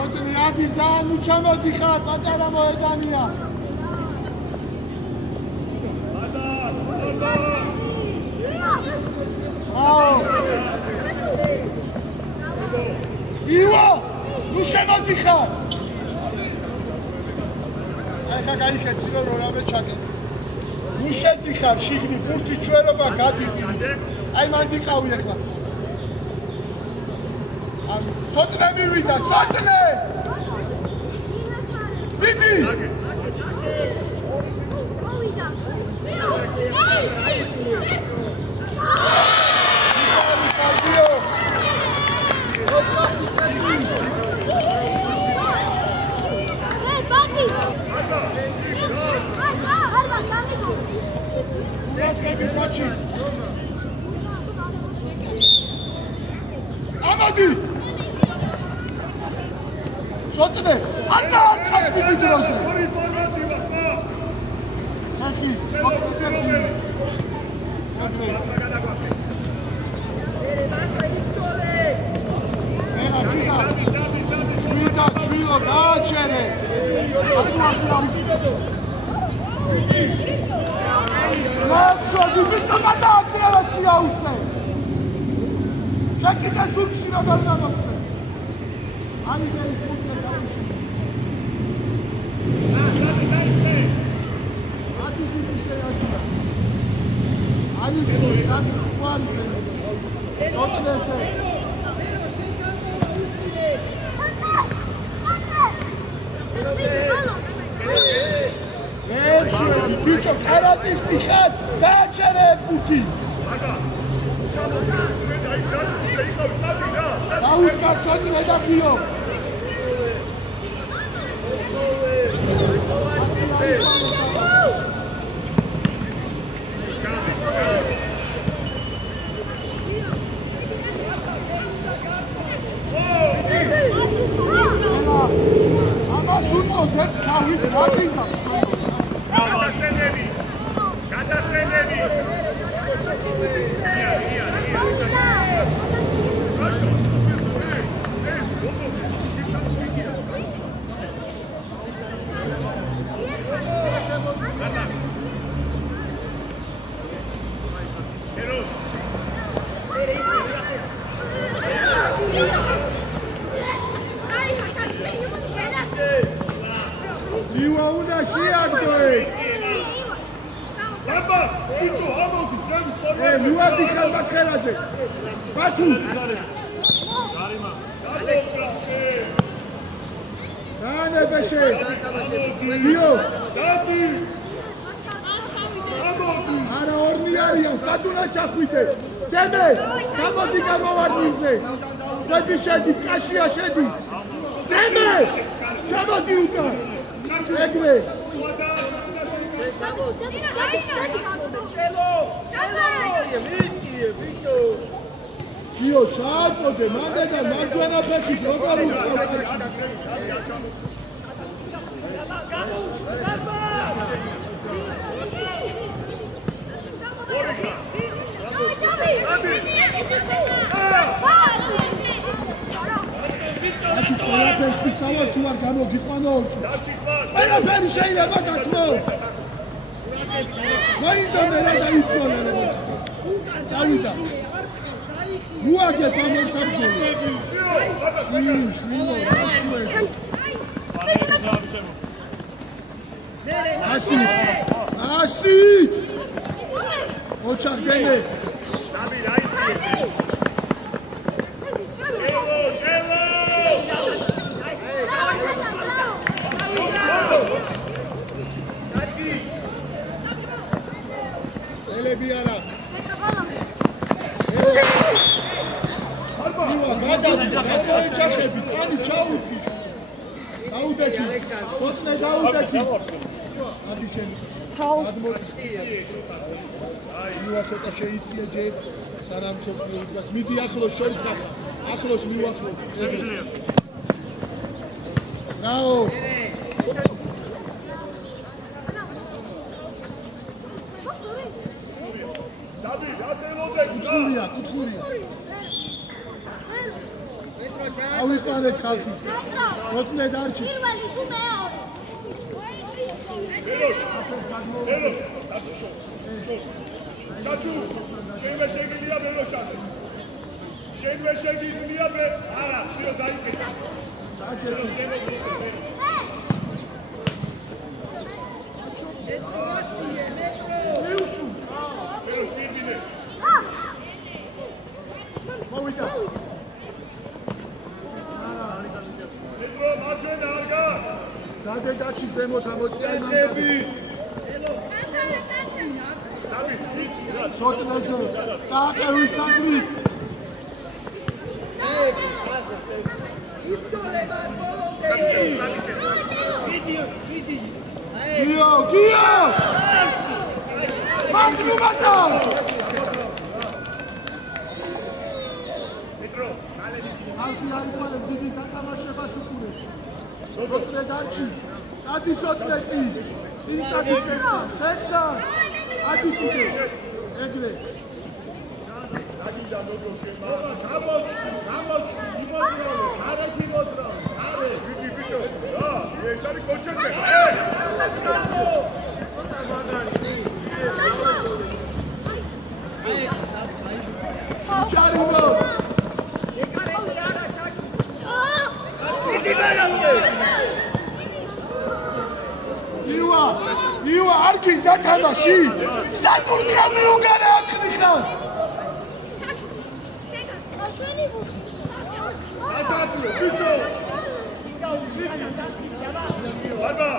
Sotni adi ძალიან უჩამოდი ხარ, პატარა მოედანია. ივა, ნუ შემოდი ხარ. ახლა გაიქეცი რომ რამე ჩაკეტე. ნუ შედი ხარ, შიგნი ბურთი ჩვენობა გადიგი. აი მან დიყავი ახლა. სოტნე მივიდა, სოტნე! მიდი! Amadi! Sotne! Arta tasmidi droze! Kaçi! Şurada, şurada, daha içeri! Lan çocuğu bir tane daha atlayarak yavuşlar! Şakide zul şuna bana bakın! Hani ben zul yapmışım! Hadi bir şey yapma! Ayıp sen var mı? Otur neyse! Bicho, karatis dixat, daçere buti. Davut kaçadı ne dakıyor? Ama suço det kavit radıyla. Io ciao, te manda da mangiare per chi trova un Asit! Oçak dene! Ele bir ara. How is that? როტნე დარჩი. პირველი თუ მეორე. ელო, დარჩი შოც. ჩაჩუ, შეიძლება შეგიძლია ველოშაზე. შეიძლება შეგიძლია მე, არა, ცუდა დაიკეტა. ელო, შემოწესე. ელო, სტირბინე. მოვიდა. ელო, მარჯვენა არ გას. დადე დარჩი ზემოთ ამოწიებები. დავით, ვიცი რა. სოტნაზე. დააყევი ცენტრი. გიო! მანდრუმატა! ახლა არის დიდი გათამაშებას უკურეს. როტნე დარჩი. ადი ცოტნეცი. წინსადი სექტა. ადი კიდე. ეგრე. დაგიდა ლოგო შემა. გამოჩი, იმოძრავე, გარეთ იმოძრავე. არე, ვიდი ბიჭო. რა, ეს არის კონჩერტი. ჩარინო. ივა, არ გინდა თამაში. სატურქამი უგარა ათხნი ხარ. სათაცლო, ბიჭო. ბაბა.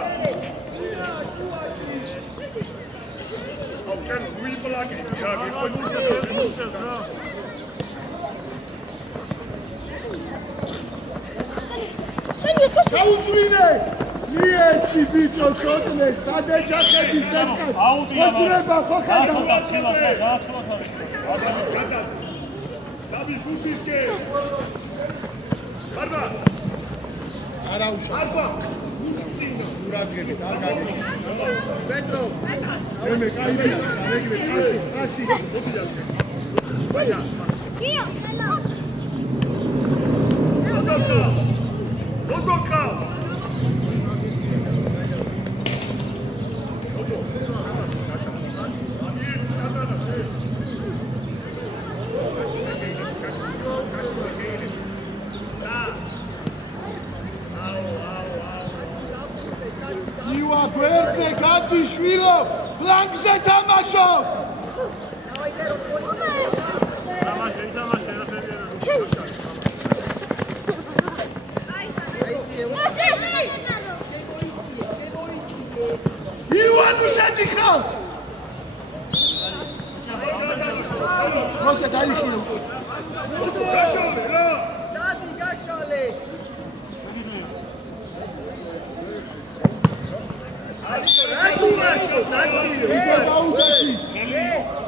აუ, ჩვენ ვიპლაკე, რა, გიყვეწი რა. ჩაუწვინე! მიეცი ბიჭო შოტნე, სადეჯახები ზემკად. მოძრება ხო ხადა? დავი ბუთისკე. ბარბა. არაუშა. ბარბა. სურაგები, დაგაგე. პეტრო. მე კაიბია, ეგრე კასი. ვაია. გიო, ელო. Rodoka. ივა გვერდზე გადი შვილო, ფლანგზე თამაშო. ივანუ შედიხარ. როცა დაიხიო. გაშალე რა. დადი გაშალე.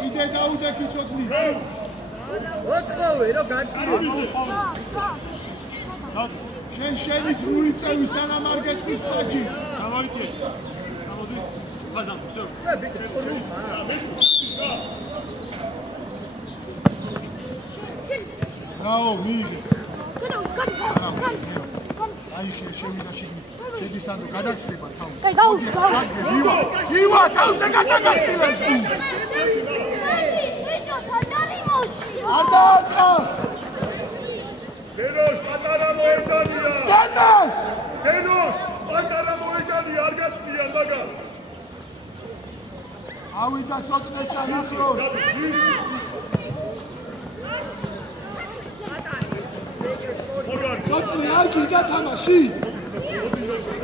იდე დაუდექი ცოტნი. ოცხოვე რო განწირო. შენ შენიც უიწევი სანამ არ გეტყვის საჯი. გამოიწე. გამოდით. ბაზამ, всё. რა ბიჭო, ხურუხა. რაო, მიიღე. გადი. აი შევიდა შიგნით. შედი სანდრო გადაცდება თავი. კაი, გაუშვა. ივა, თავზე გადაგაცილეს. ბიჭო, სადარიმოში. არ დააწყას. დენოს პატარა მოედანია. დანა! დენოს პატარა მოედანია, არ გაცნიან მაგას. ავიდა ცოტნესთან ახლოს. ცოტნე არ გინდა თამაში.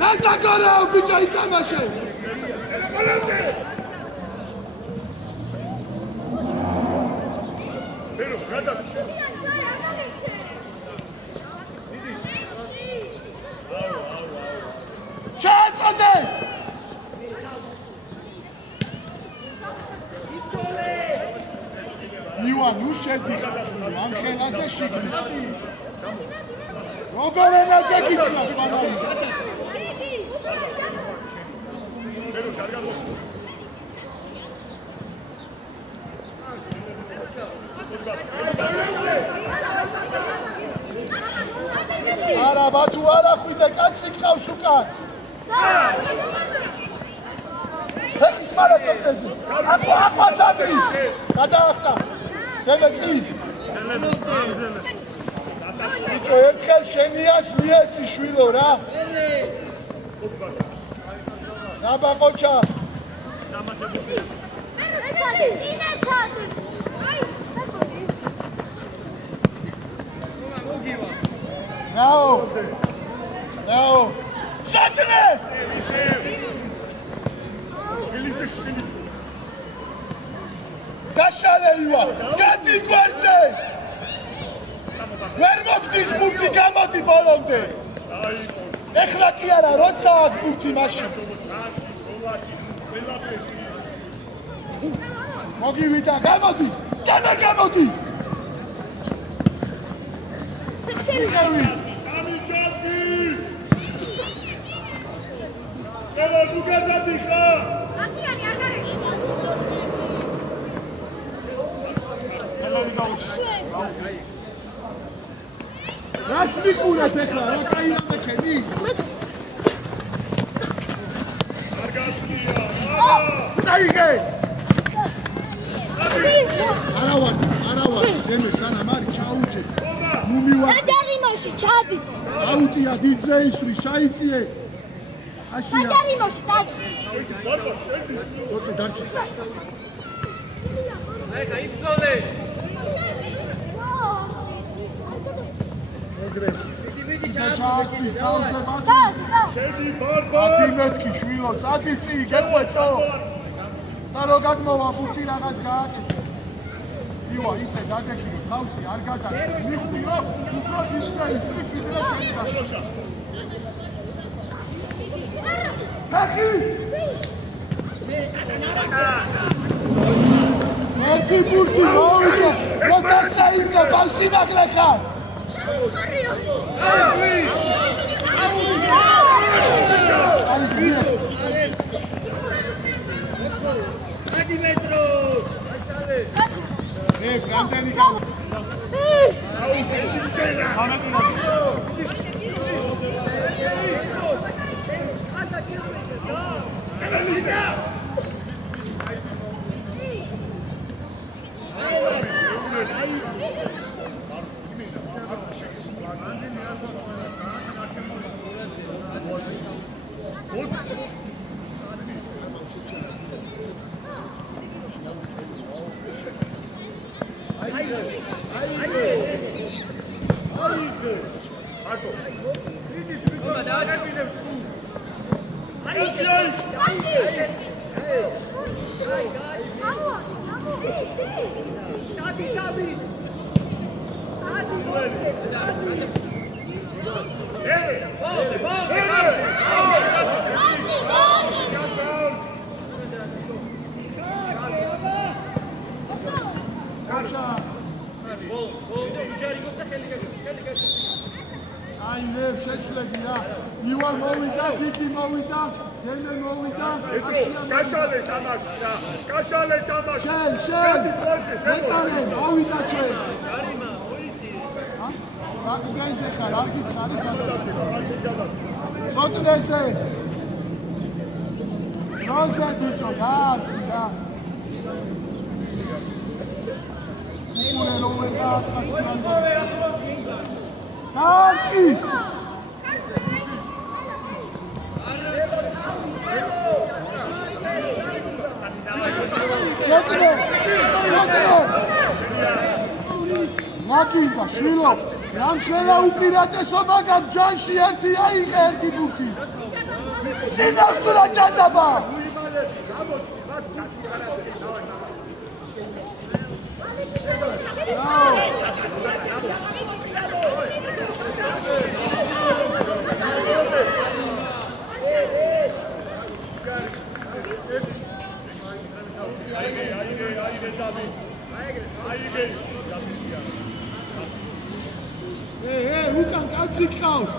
რა დაგორაო ბიჭო ითამაშე. დენოს გადაგიშე. ჩაწოდე! ივა, ნუ შედიხარ. ამხელაზე შიგნით. როგორ ენაზე გიჩნას მაგარი? დენოს არ გამო. არა, ბათუ არა ხვიდე კაცი. კაცი ყავს უკან. მარაცობდეზე. აკვა-აკვა-სადრი. გადაახტა. დემე წინ. ბიჭო, ერთხელ შენიას მიეცი შვილო რა. დაბა ყოჩა. Now! Sadre! Dashaleiva! Gati gvarze! Ver mogdis burti gamodi bolomde! Ეხლა კი არა, როცა აქ ბურთი მაშინ. მოგივიდა, გამოდი! განა გამოდი! Ela nunca tá deixando. Rasmi kula tekrar, რა кайია მეკენი. დაიგე. არავარ, დემე სანამ არის ჩაუჭე. მუმივა. საჯარიმოში ჩადი. აუტია დიდზე ისვრი, შაიწიე. აშია. საჯარიმოში ჩადი. ოკე, დარჩი. აი, გაიბრძოლე. მიდი ჩააწყდი, და. შედი ბარბა. ათი მეთქი შვილო, წადი წი, გეყვეწო. და რო გადმოვა ბურთი რაღაც გააკეთე. ივა, ისე გადაგირო, თავში არ გადაგირო. მიხდი რომ უფრო ისე ისე რა შეიძლება. ფეხი! ერთი ბურთი მოვიდა, რომ დასაირდა ბავში მაგრახა. Adimetro! რამდენი გავა? შეჩვლები რა. იوان მოვიდა, დიდი მოვიდა, დემე მოვიდა. კაშალე თამაში რა. კაშალე თამაში. შენ. ესალე მოვიდა ჩვენ. ჯარიმა, მოიცი. რა გიგენზე ხარ, არ გითხარი სადაა. მოტნესე. როზა დიჭო, და. მულე რომედა, Tanki! Შეტრო! მაგიდა, შვილო, რამ შელა უპირატესობა გან ჯანში ერთი აიღე ერთი ბურთი. წინასწორა ჭადაბა! უკან კაცი ყავს.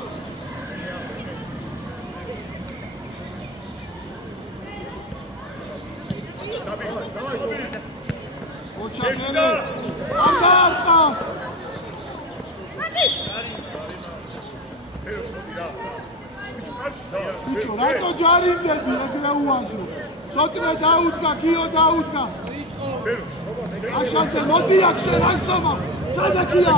ოჩახერე. ამ დაარწავს. ბიჭო, რატო ჯარიმდები ეგრე უაზრო? ცოტნე დაუდგა, გიო დაუდგა. აშანცე, მოდი აქ შენ ასომა. სადა გია?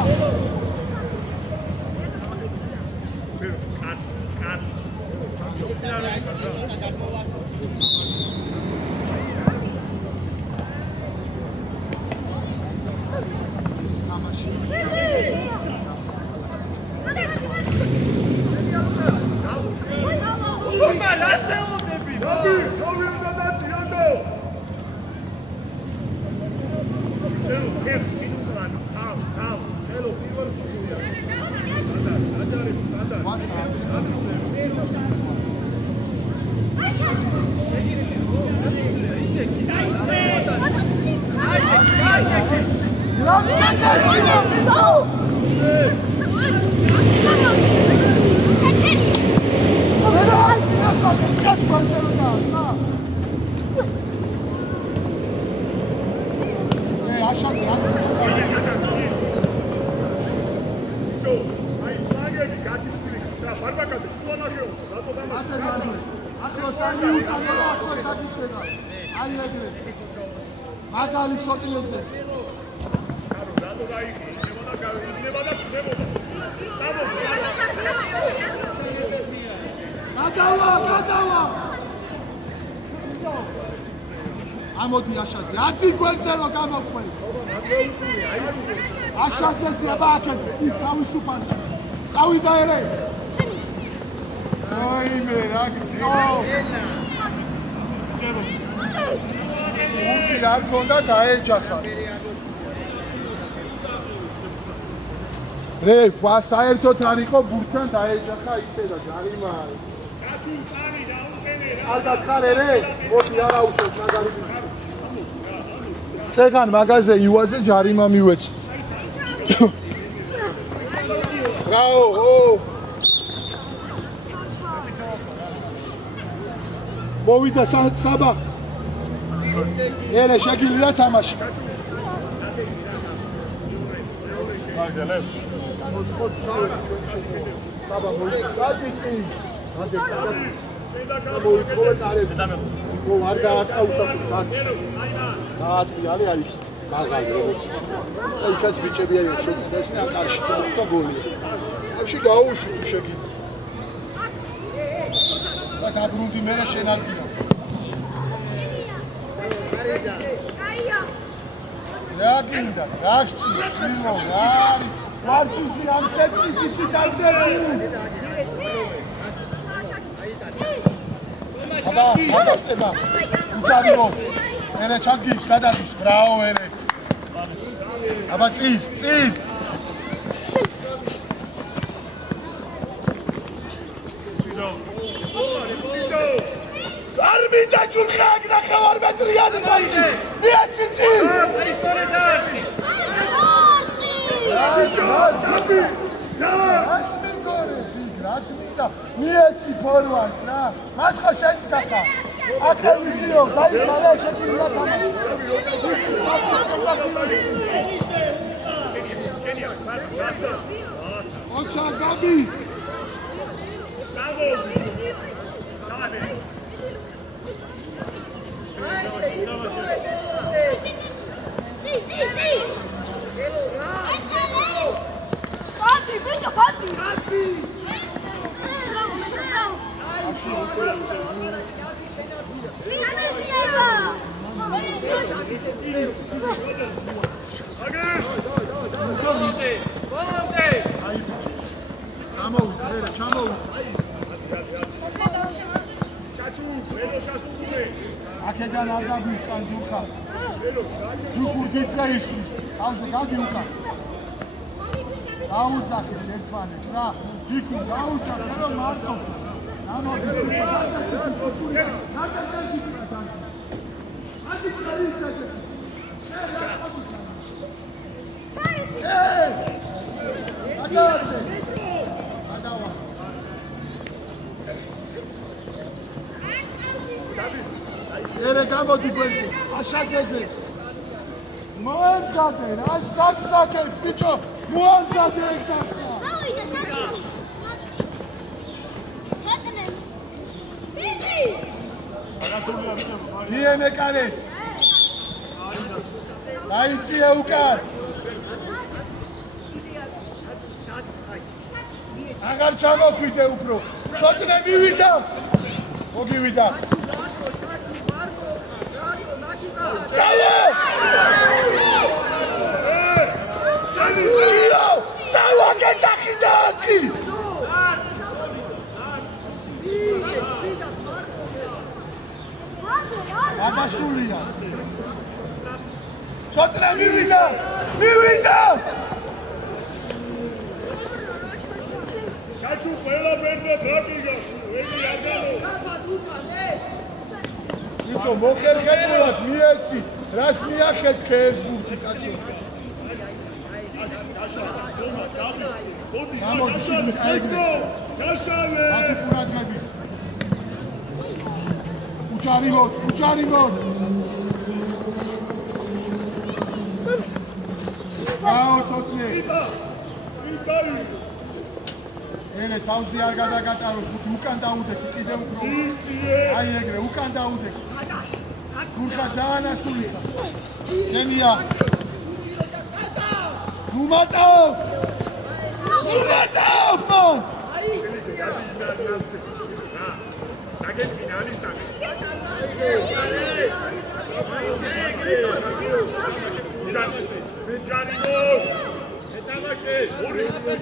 მაგალი ცოტილეზე. გადავა. ამოდი აშაძე, ადი გვერდზე რომ გამოყვე. აშაძეზე აბაკეთ, ის თავისუფალი. წავიდა ერე. აიმე რა გწო. მუნდი რა გქონდა დაეჯახა. რეფა საერთოდ არ იყო ბურთთან დაეჯახა ისე და ჯარიმა არის. კაჩუ წარი დაუყენე რა. ალდა ხარ ერე? მოდი არა უშევ მაგარი. წეგან მაგაზე იუაზე ჯარიმა მივეც. ბრავო, ო. მოვიდა საბა. ერე შეგიძლია თამაში. მაგალებ. საბა მოვიდა. გაწიწი. არ გააკაუთა დაატყვი არის მაღალი როგორც ის. იქაც ბიჭები არიან ცოტა და ისინი აკარში თვითონ გოლი. ახში გაუშვი თუ შეგიძლია. და გაბრუნდი მე რა შენ ადგილა. რა გინდა? რა გჭირ? წილო რა არის? მარჩისი ამ სექციის დაიწერე. აბა, აბა, უჩადო. ერე ჩაგი, გადადის, ბრავო ერე. აბა, წინ. არ მინდა ჯურხა აგრახა 2 მეტრიანი ბაზი. მიეცი წინ. მიეცი ფორვარდს რა. მაშხა შეიც გახა. აქა ვიდეო, დაიწყარა შეგვიძლია თამაში. ოჩა გაბი. აქედან არ დაგვისკან ჯუხა. ჯუხურ გიწა ისვის. ავზე გადი უკან. დაუძახი ერთმანეთს რა. იქ დაუჭარ რომ მარტო. ერე გამოდი გვერდზე, აშაძეზე. მოამზადე, რა სამზადე, ბიჭო, მოამზადე ეს და. ავიდა, ჩატნე. მიემეკარე დაიწია უკან აღარ ჩამოხვიდე უფრო ცოტნე მივიდა მოგივიდა სალა გეძახიდა ადგი გადასულია ცოტნე მივიდა ჩაჩუ ყველა ბერძო დრაკიგას ველი აზანო იცო მოგერგებულად მიეცი რას მიახეთქე ეს ბურთი კაცო გაშალე ათი ფურადები უჯარი მოდ გაო თოთნე ელე თავზე არ გადაგატაროს უკან დაუდექი კიდე უფრო აი ეგრე უკან დაუდექი გურხა ძალიან ასულია გენია ნუმატავ მან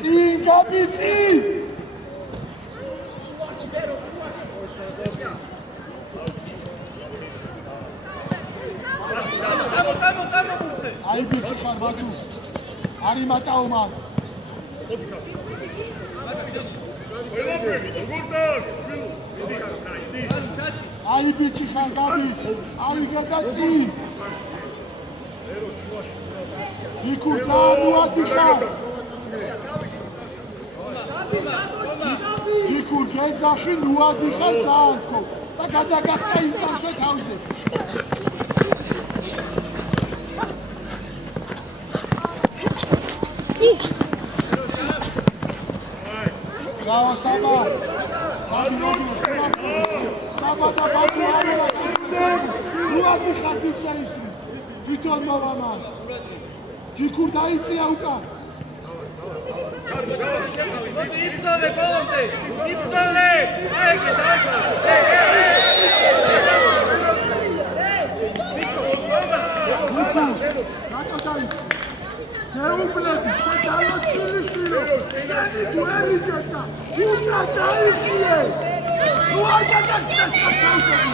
წინ გაბიცი აი ბიჭი ხარ ბატუ არი მატაო მან აი ბიჭი ხარ გაბი არი გადაცი იქუცა მოატიხა იქურ გეძახი ნუადიხა ძაანთქო და გადაგახტა იწამსვე თავზე Bravo, Saba! Saba da batu alıyor. Ruati xatitsa isri. Biton movaman. Jikur daitsia uka. იბრძოლე ბოლომდე! იბრძოლე! აიგე დავა! Neumbledi, შეძალოჩილიშვილო, შენი თუ ერიგეთა, უნდა დაიხიე! თუ არ გადაგწესკაცავდები!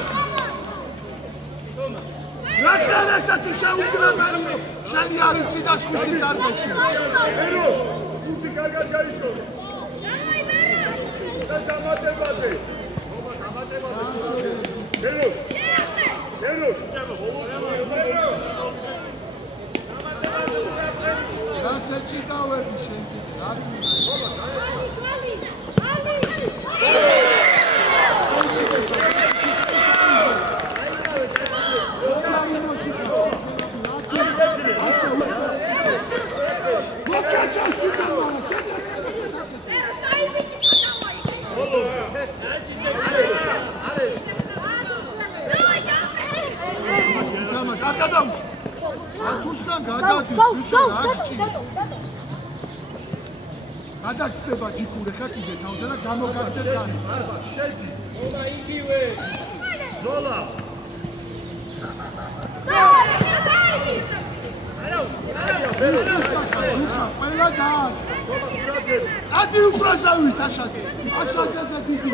რასანასათი შეუგრებელნო, შენი არ იცი და სხვისი წარბეში! ეროს, თუთი კარგად გაიცნო! და დამატებაზე! ეროს! Rasechi davedi shen kide გადაგწდება ჯიქურე ხა კიდე თავზე და გამოგაგდება შედი ობა იგივე ზოლა ყველა დად ადი უბრაზავით აშაძე აშაძეზე დიდი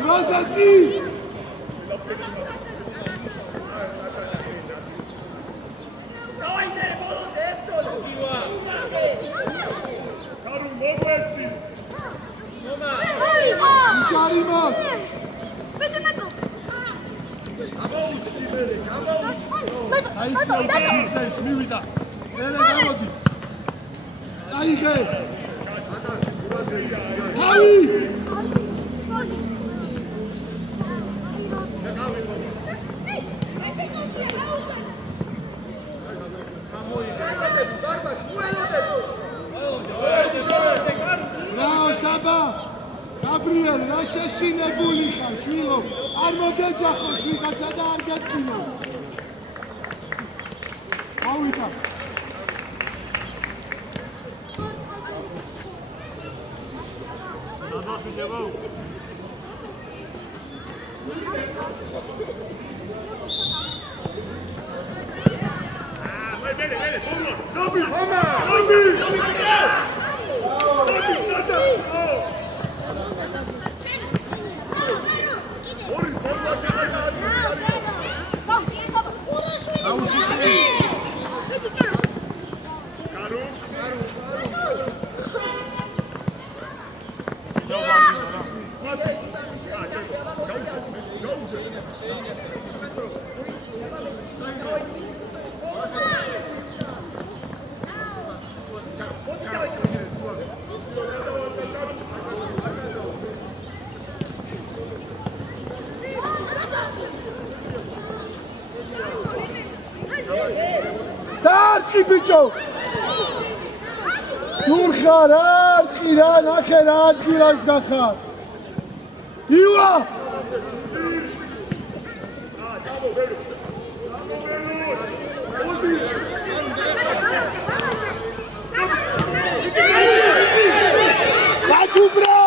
გრაზაცი Uçarima! Bitte mit uns! Ayıksa mivida. Ele gamodi. Ayıksa. Hayır. შეშინებული ხარ, ჩვილო. არ მოგეჯახოს ვიღაცა და არ გატკინო. ავიდა. Darki bicho! Nurkhar, arqira, nakhera, adgiras gakhar. Iwa! Batu bro!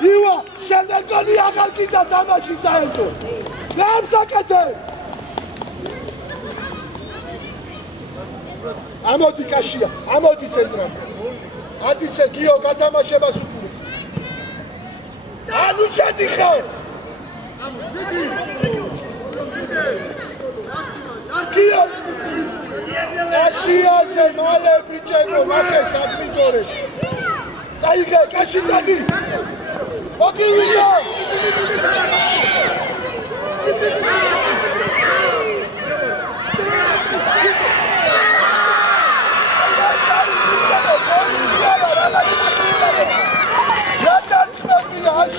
Iwa! Shendan goli akhar kita tamashi saelto. Lam sakate! ამოდი კაშია, ამოდი ცენტრალ. ადიცე გიო გათამაშებას უკურე. ანუ შედიხარ. გიო. კაშიაზე მალე ბიჭებო, ნახე სადმიტორე. წაიღე კაში წადი. მოგივიდო.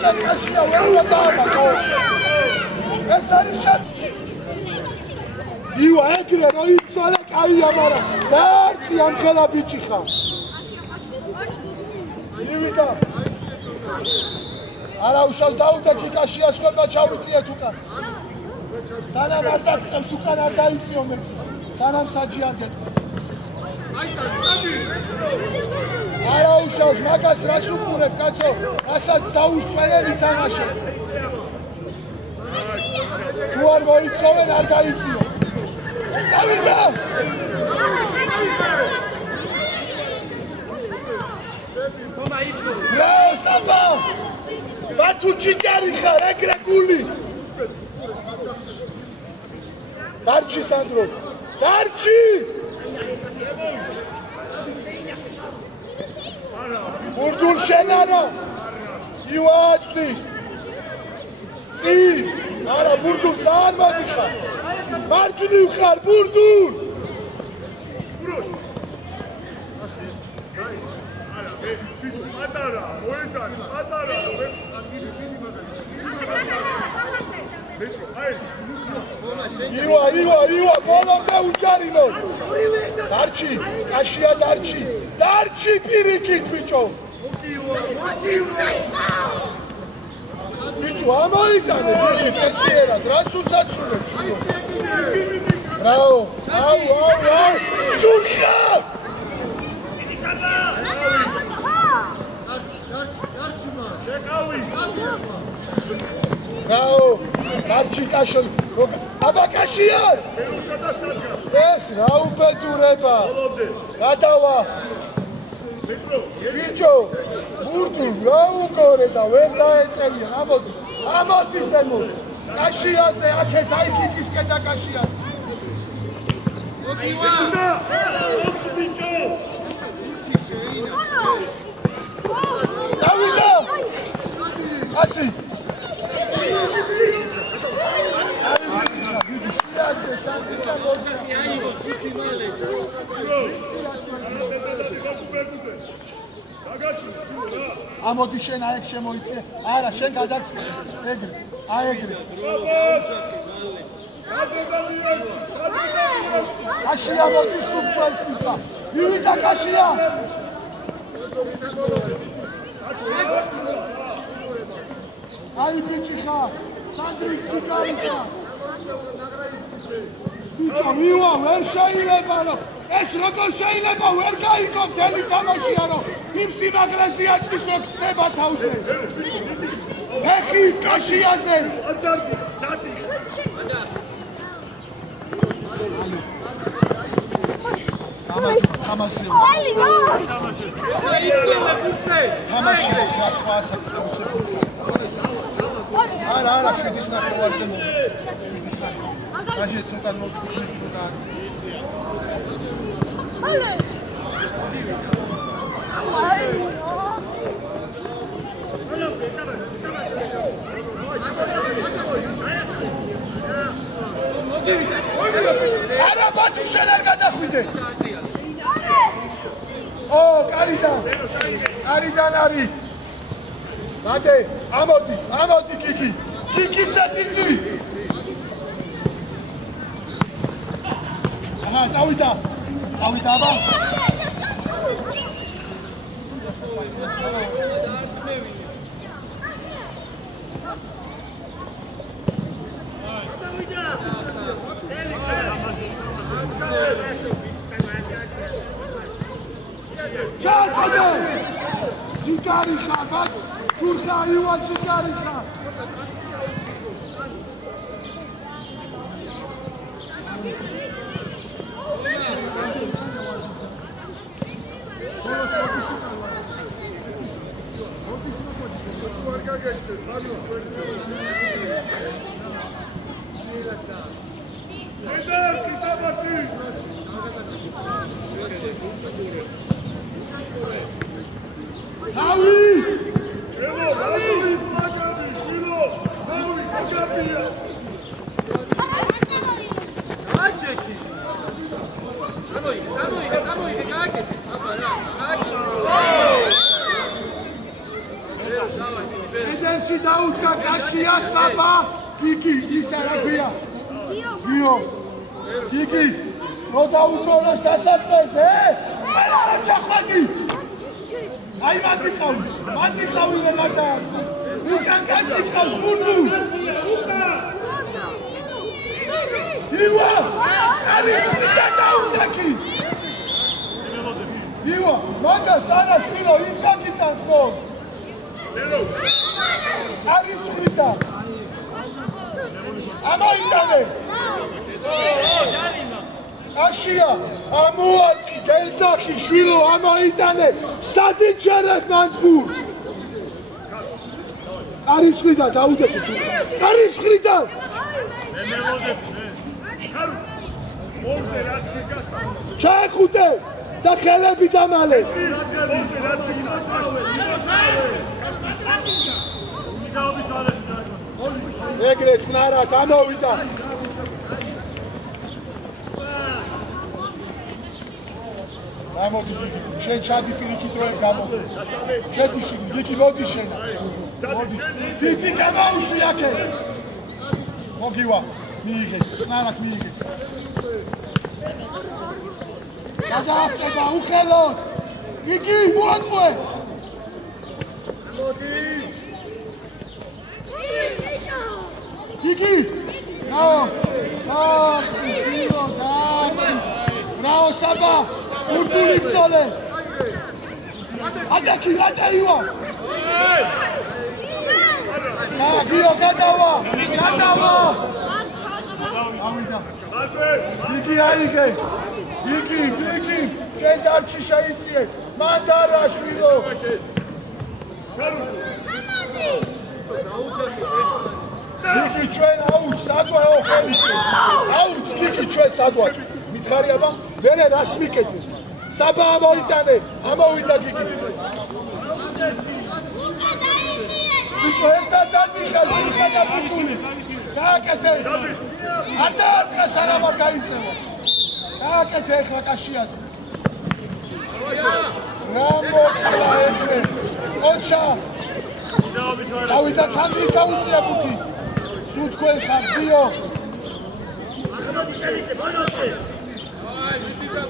Kashia, where are you? You are angry, no? You are like I am. That I am gonna beat you. Here we go. Ara ushal dauda ki Kashia shkoma chavitsia tuka. Sanam ardat sukan ardaitsio meks. Sanam sajian get. Არა უშავს მაგას რას უყურებ კაცო რასაც დაუსწრებელი თამაში თუ არ მოიწოვენ არ გაიწიო გავიდა რა საბა ბათუ ჩიკარი ხარ ეგრე გული დარჩი სანდრო დარჩი Burdul şenara. You watch this. See. Ara Burdul çağırmadı şa. Marcını yukarı Burdul. Buruş. Ara bicho atara. Oyundan atara. Bicho hayır. Iwa bolonda uçarino. Darchi, Kashia Darchi. Darchi pirikit bicho. Bicho amoitane pirikit esiera. Drasutsatsuleb. Bravo. Churcha! Bravo. Darchi Kashia. Aba Kashias! ეს რა უბედურება! გადავა! ბიჭო, ბურდულ რა უგორე და ვერ დაეწერია, ამოდი! ამოდი ზემო! კაშიაზე აქეთ აიქიქისკენ და კაშიას! მოგივა! ბიჭო! დავიდა! ასი! ამოდი შენ აიქ შემოიცე. არა, შენ გადაცე. ეგრე. აეგრე. კაშია მოდის თუქსა. მივიდა კაშია. აი ბიჭიხა, სანდრიკ ჩიკარიშა. ბიჭო, ივა, ვერ შეიძლება რომ ეს როგორ შეიძლება ვერ გაიგო მთელი თამაშია რომ იმ სიმაგრეზე აჭრის რომ ხდება თავზე. ეხით კაშიაზე. თამაში. არა, შედის ნახევარზე მო. აჟე ცოტა მოგწვის და არა ბათი შენ არ გადახვიდე. ო, კარიდან არის. მადე, ამოდი კიკი. კიკისა დიდი. აჰა, წავიდა აბა. ჩაწყდა ჩიკარიშა ბათ ჩურსა ივა ჩიკარიშა დაუდგა კაშია საბა გიგი ის არა ქვია გიო გიგი რო დაუდგოლოს დასაწყეს არა ჩახვედი აი მათი ყავი რომ და ისან კაცი ყავს ბურდუ ივა არის და დაუდგა ივა მაგა სანა შვილო ის კაპიტანს ხო არის ხრიდა ამოიტანე აშია ამოარტყი დელძახი შვილო ამოიტანე სადიჯერებ მანდბურ არის ხრიდა დაუდეთ არის ხრიდა ჩაეხუტე და ხელები დამალე ეგრე წნარად ამოვიდა ამოვიდა შენ ჩადი პირიქით რო გამო შედი გიგი მოდი შენ მოდი გიგი გამაუშვი აქე მოგივა მიიღე წნარად მიიღე გადაახტება უხელოდ გიგი მოაყვე მოდი გიგი რაო შილო დაი რაო საბა ურდული ბრძოლე ადაივა გიო გადავა ავიდა გიგი აიგე გიგი შენ დარჩი შეიწიე მანდარა შვილო გიგი ჩვენ აუც ადვაო ხელში აუც გიგი ჩვენ სადვაც მითხარი აბა მერე რას მიკეთე საბა ამოიტანე ამოვიდა გიგი ბიჭო ერთად დადიხარ გიგი და ბუტული გააკეთე არ დაარტყა სანამ არ გაიწევა გააკეთე ახლა კაშიაზე რამოწლა ეგრე ოჩა ავიდა თანდრი გაუწია ბუთი სულ ხარ გიო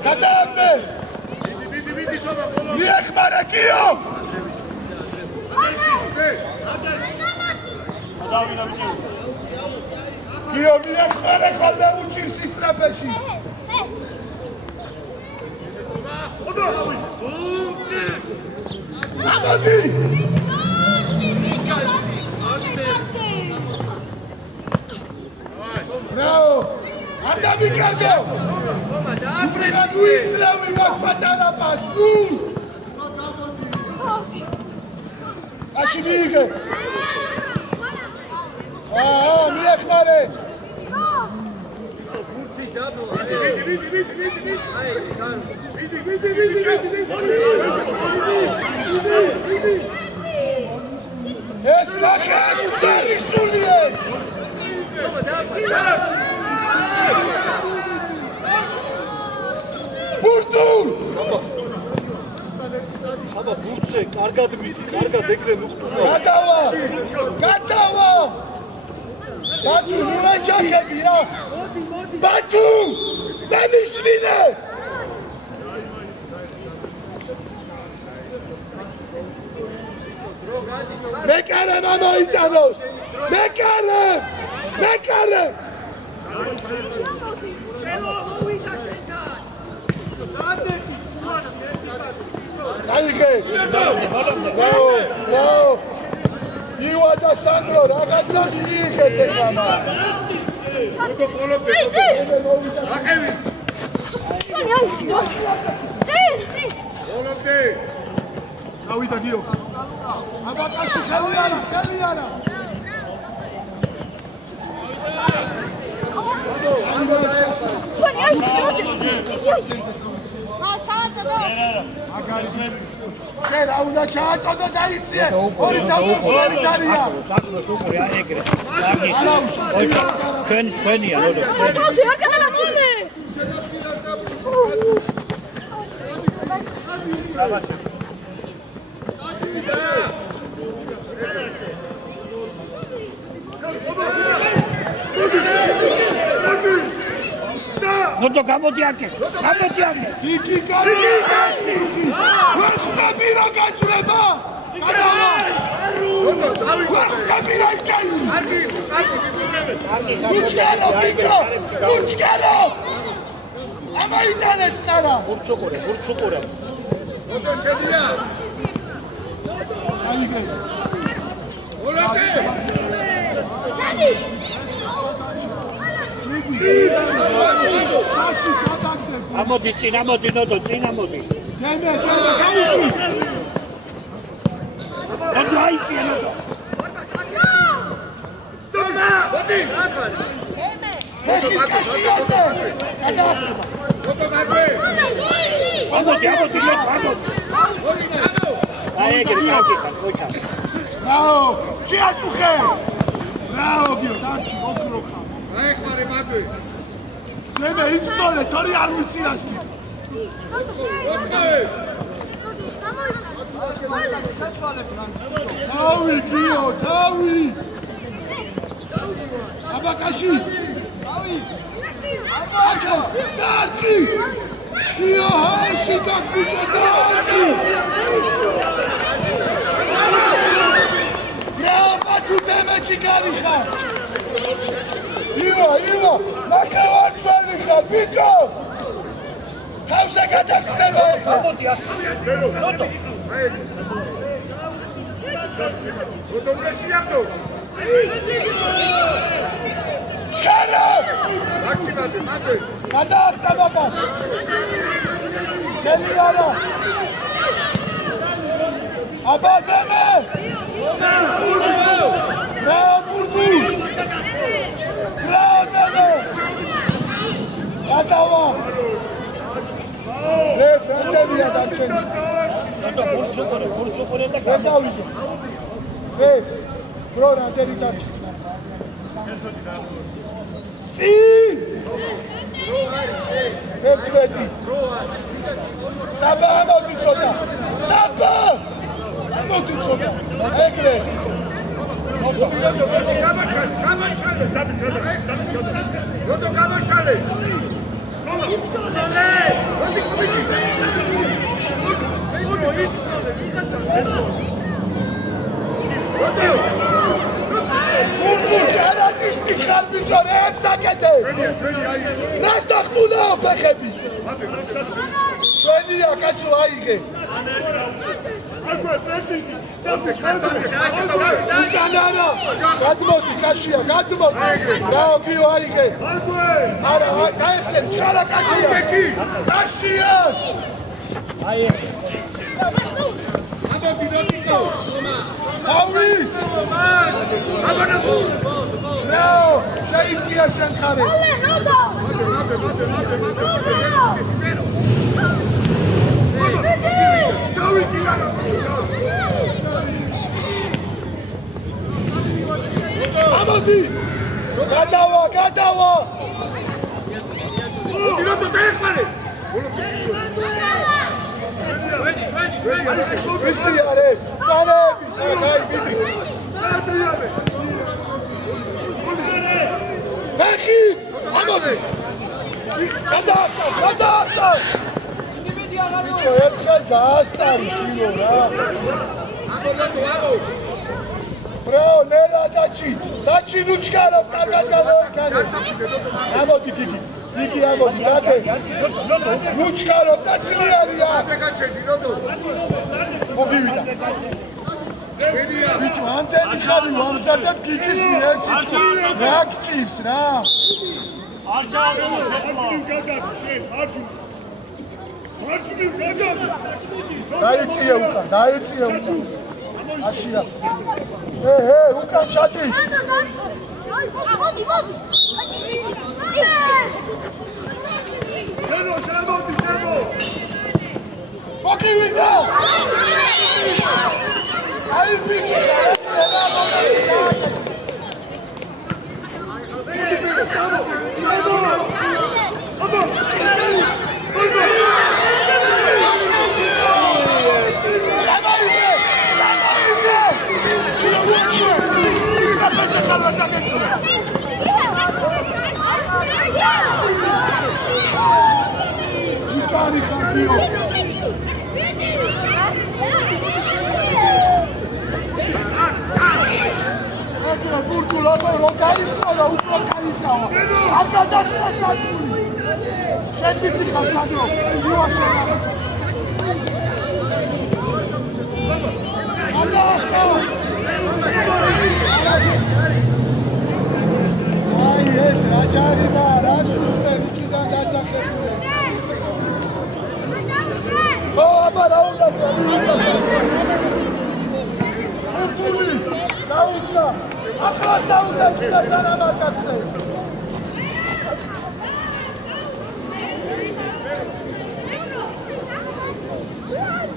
გადააბე მიეხმარა გიო გიო მიეხმარე ხოლმე უჩირს ის ტრაპეში. ამოდი! Bravo! არ დამიკარგო! უბრალოდ უიცლავი მაგ პატარა პას! აში მიიღე! მიეხმარე! ეს ნახე მკვდარი სულია! ბურთულ! საბა ბურთზე კარგად მიდი, კარგად ეგრე ნუხტულა. გადავა! ბათუ, ნუ ეჯახები რა! ბათუ! მე მისმინე! მეკარე მომოიტანოს! მეკარე! აიგე! ივა და სანდრო რაღაცა მიიღეთ ეხლა. აყევი! ავიდა გიო. აბაკაში ხელი არა. შენ რა უნდა ჩააწოდო დაიწიე. ორი დავუხმარი დარია. თქვენია როდო. თავში არ გადალაციმე. ნოტო გამოდი აქე. იგი ვასტები რა გაჭრება? გადავა! ვასტები რა იკაი? გუჩქარო, ბიჭო! გუჩქარო! ამაიტანეთ ყარა! ბურთუყურე. ნოტო შედია! აიგე! ოლაკე! დადი! ამოდი წინ ამოდი ნოტო წინ ამოდი. დემე გაუშვი. ნოტო აიწია ნოტო. დომა! მოდი! ამოდი ნოტო ამოდი. აი ეგრე კარგი ხარ ხოჭა. რაო, შეაწუხე. რაო გიო დარჩი ოქრო ხარ. აეხმარე მაგვი. დემე იწოლე თორი არ ვიცი რას კი. თავი გიო, თავი. აბაკაში. თავი. აბაკა, დარჩი. გიო, ჰაში დაგუჭა დარჩი. თუ დემეჩი გავიხარ. ივა, ნახევარწველი ხარ, ბიჭო! თავზე გადაგხდება ეხლა. ამოდი აქ. ნოტო. ნოტო მრეშიაკო. ჩქარა! მაქსიმალე, მაგვი. გადაახტა ბაკას. ხელი არა. აბა დემე! Bravo Burdu! Bravo Dano! Atava! Frantevia darčeni! ბურთუყურე და გადავიდე. ბრონა დერი darčeni. წინ! ერთმეტი. საბა ამოდი ცოტა. საბა! ამოდი ცოტა. ეგრე. ნოტო გამაშალე. არ ბიჭო რეებს აკეთე რას დახტუნაო ფეხები შვენია კაცო აიღე აკვე პრესინგი წამდი კანარა გადმოდი კაშია გადმოდი რაო გიო აიღე არა გაიხსენ ჩხარა კაშია კაშია აიღე Aui! No! Șaiția Șancare! Amodi! Gatawa! Gatawa! Visi are! Sanebi! Pechi! Amodi! Gadasta! Gadasta! Bicho, erთხელ გაასწარი შილო რა. ბრაო, ნელა დაჩი! დაჩი ნუჩკარო, კარგად გავაკეთე. ამოდი დიდი. დიდი ამოდი, დადე. ნუჩკარო, დაცლიარია. მოგივიდა. Bicho, ამდენი ხარი ვამზადებ გიგის მიეცი. რა გჭირს რა? არ ჩააგდო, არჩივ გადაგ, შენ, არჩივ. არჩივ გადაგ. დაიწია უკან, დაიწია უკან. აშია. ეჰე, უკან ჩატი. მოდი, მოდი. შენო, შემოდი, შემო. მოგივიდა. Ai bicho, Burtul ăla, rogai sola, ușor calizeaua. Asta da să saduri. Certifica saduri. Eu așa. Ada asta. Ai, es, rajari ma, rasus pe lichida da țaxetul. Oh, aber auda, Burtuli, lauda. ახლა დაუდა და სანამარკაცე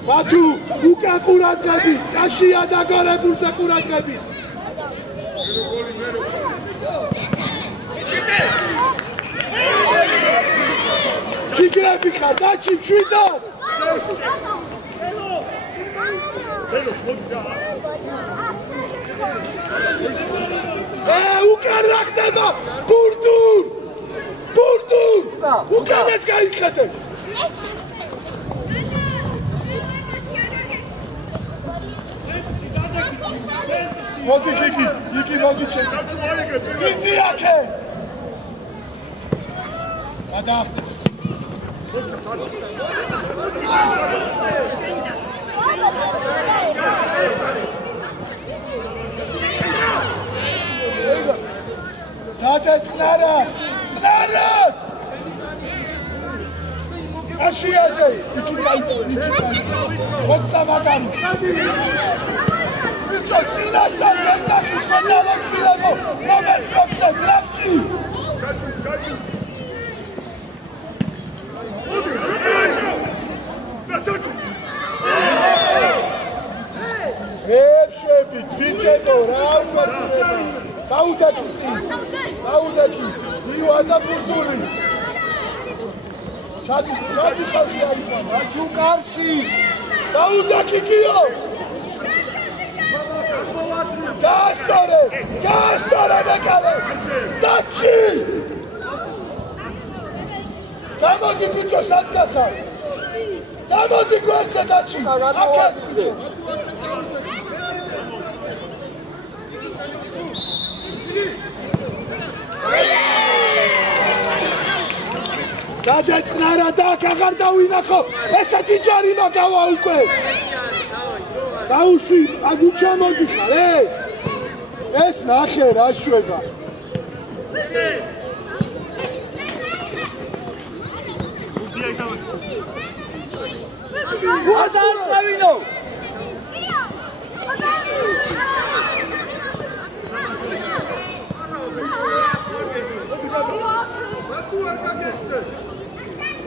ბათუ უკან ყურადღები კაშია დაგორებულზე ყურადღები ჩიგრები ხარ დაჩი მშვიდა უკან რა ხდება? ბურდურ! ბურდურ! უკანაც გაიხედე! მოდი იგი, იგი მოდი ჩემ. იგი აქე! გადაახტე. Dada Cnara! Cnara! Ashiaze! What's magari? Bicho, Cina sa pensasz, składała chwilego! Moment skopce, trawci! Czaciu! Szepit, bicie to, rauza! Daudaki! Daudaki! Miła na Burtuli! Czadi Haszia! Raciu Karsi! Daudaki Kijo! Gasztore nekale! Daci! Damodi bicho satkasa! Damodi gwerce daci! Akad bicho! გადაწყნარა და აქ აღარ დავინახო ესეთი ჯარიმა გავა უკვე დაუშვი აქ უჩამოდიხარ ეს ნახე რა შვება ვარდა არწევინო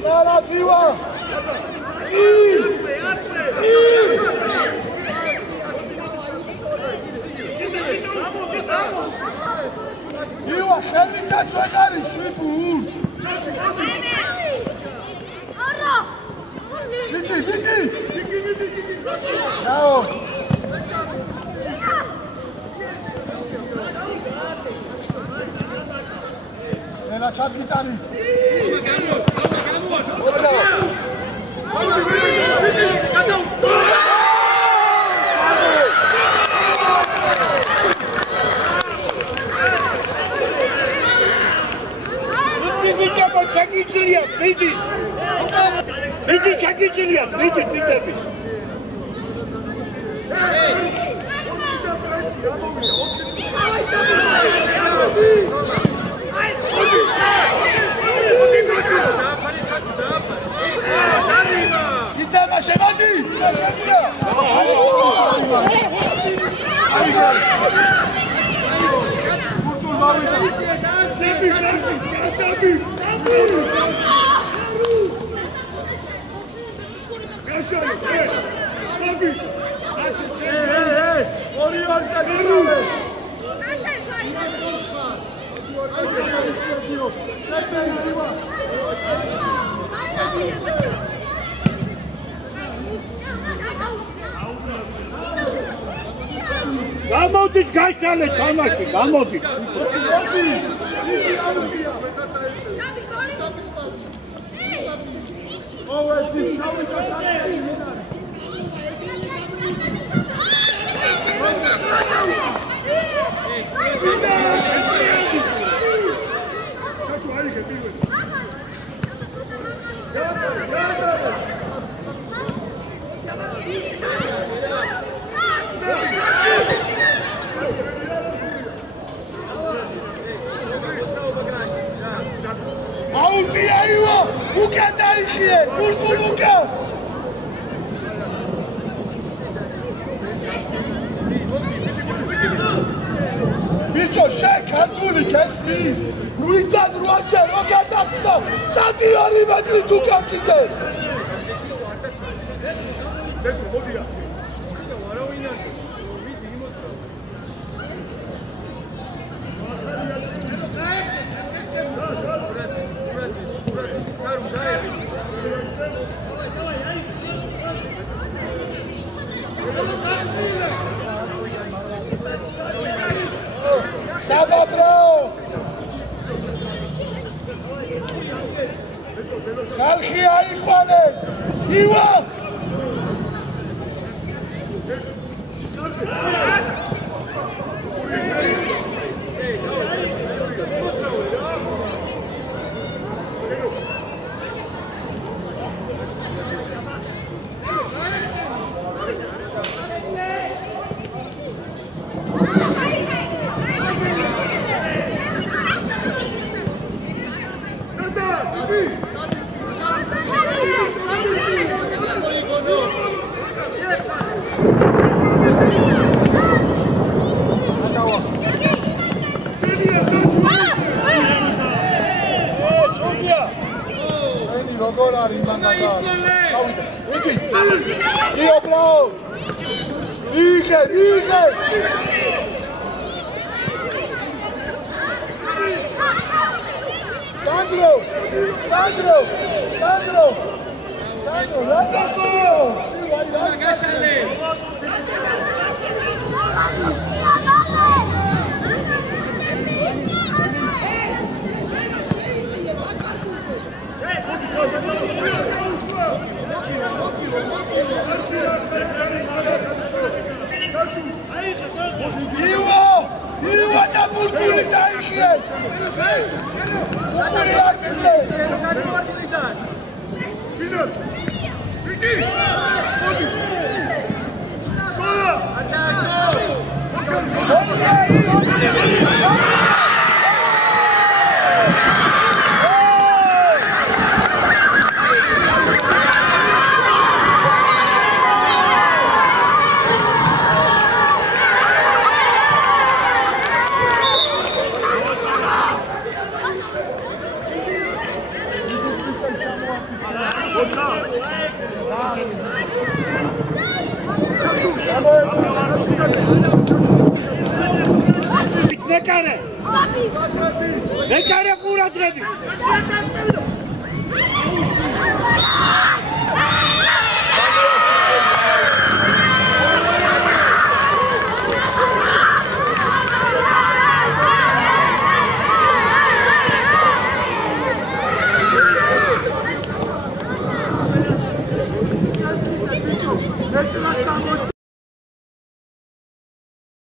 Lara Diva! Diva, șerni tați vegari, slipu ur! Viti! Bravo! Nella chat gitani! Გამოდით გაიშალეთ თამაში, გამოდით. Bicho, შეკარგული გესმის. რუიდან როაჯერ რო გადაწყო. 32 მეტრი თუ გაკიდე. მოდია. Sababro! Kalki ayıkmadı! İva! Io bravo! Ige! Sandro! Iwa da burkuli da işe! Nekare! Nekare pura dredi!